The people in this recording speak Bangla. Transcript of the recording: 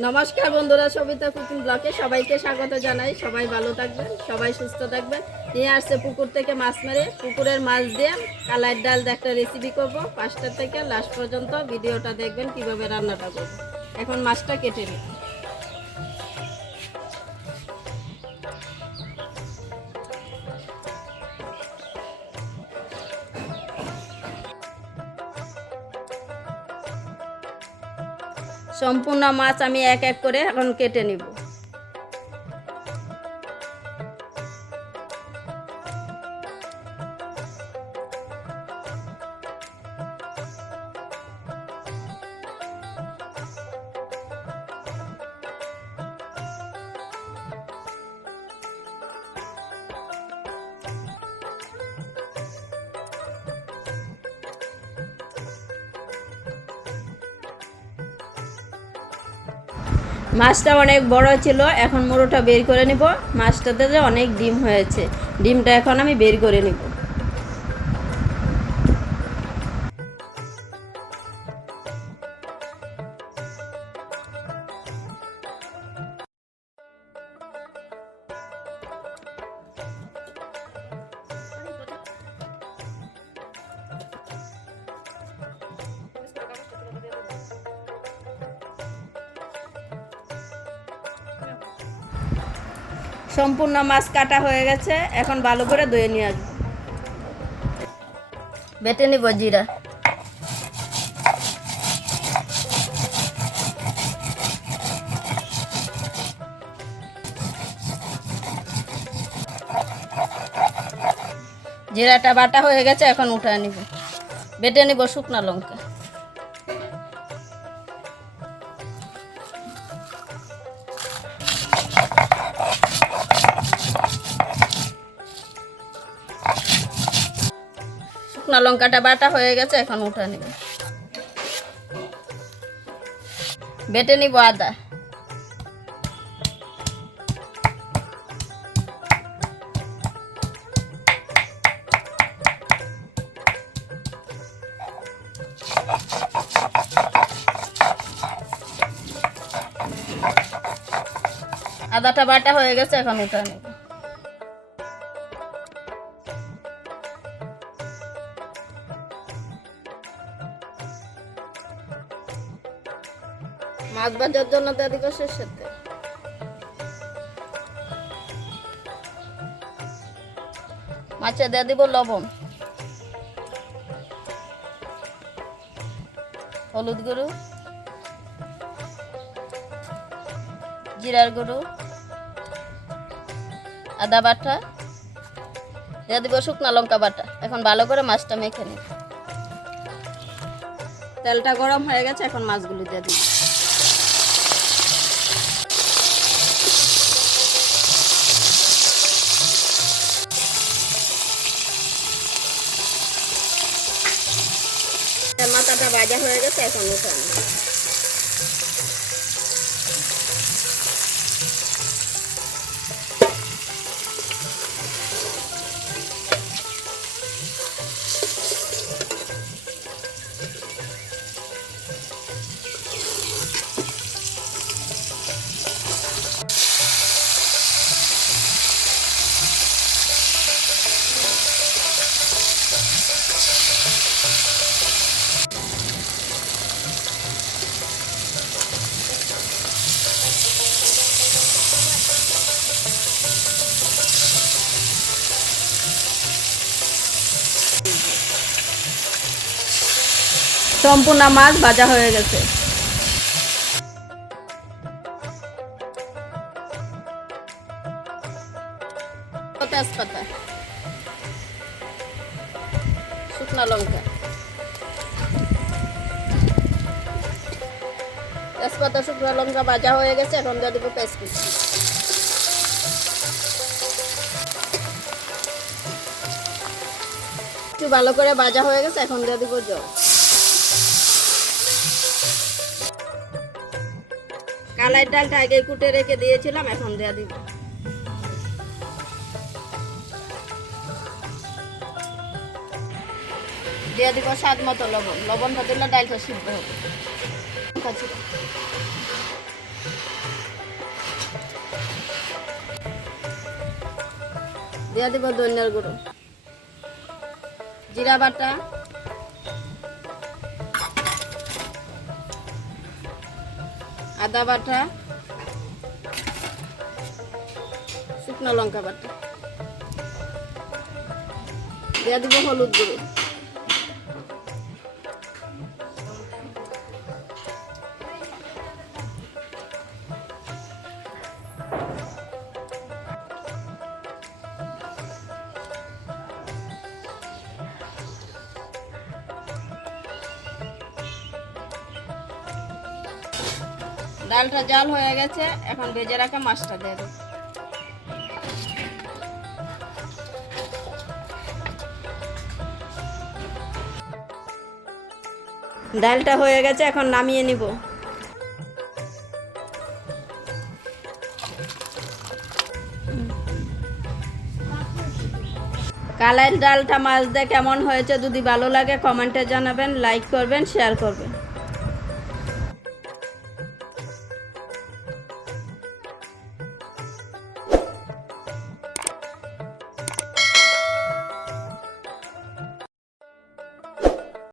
নমস্কার বন্ধুরা, সবিতা কুকিং ব্লকে সবাইকে স্বাগত জানাই। সবাই ভালো থাকবেন, সবাই সুস্থ থাকবেন। নিয়ে আসছে পুকুর থেকে মাছ মেরে। পুকুরের মাছ দিয়ে কালার ডাল একটা রেসিপি করব। পাঁচটা থেকে লাস্ট পর্যন্ত ভিডিওটা দেখবেন, কীভাবে রান্নাটা করব। এখন মাছটা কেটে নিই। সম্পূর্ণ মাছ আমি এক এক করে এখন কেটে নিব। মাছটা অনেক বড় ছিল, এখন মোড়োটা বের করে নিব। মাছটাতে যে অনেক ডিম হয়েছে, ডিমটা এখন আমি বের করে নিব। সম্পূর্ণ মাছ কাটা হয়ে গেছে, এখন ভালো করে ধুয়ে নিয়ে আসব। বেটে নিব জিরা। জিরাটা বাটা হয়ে গেছে, এখন উঠে নিব। বেটে নিব শুকনা লঙ্কা। শুকনো লঙ্কাটা বাটা হয়ে গেছে, এখন উঠে নিব। বেটে নিব আদা। আদাটা বাটা হয়ে গেছে, এখন উঠে নিব। মাছ ভাজার জন্য দিয়ে দিব তেল। মাছে দিয়ে দিব লবণ। হলুদ গুঁড়ো। জিরার গুঁড়ো। আদা বাটা। দিয়ে দিব শুকনা লঙ্কা বাটা। এখন ভালো করে মাছটা মেখে নিই তেলটা গরম হয়ে গেছে, এখন মাছগুলো দিয়ে দিই মাথাটা ভাজা হয়ে গেছে এখন উঠে সম্পূর্ণ মাছ ভাজা হয়ে গেছে। তেজপাতা। শুকনা লঙ্কা। তেজপাতা, শুকনা লঙ্কা ভাজা হয়ে গেছে, এখন দিয়ে দিব পেস্ট একটু ভালো করে ভাজা হয়ে গেছে, এখন দিয়ে দিব জল। কালাই ডালটা আগে কুটে রেখে দিয়েছিলাম, এখন দেওয়া দিব। দিয়ে দিব স্বাদ মতো লবণ। লবণটা দিলে ডালটা সিদ্ধ হবে। দিয়ে দিব ধনিয়ার গুঁড়ো। জিরা বাটা। আদা বাটা শুকনো লঙ্কা বাটা। দিয়ে দিব হলুদ গুঁড়ো। ডালটা জাল হয়ে গেছে, এখন ভেজে রাখা মাছটা দিয়ে দেবো। ডালটা হয়ে গেছে, এখন নামিয়ে নিব। কালাই ডালটা মাছ দিয়ে কেমন হয়েছে যদি ভালো লাগে কমেন্টে জানাবেন, লাইক করবেন, শেয়ার করবেন।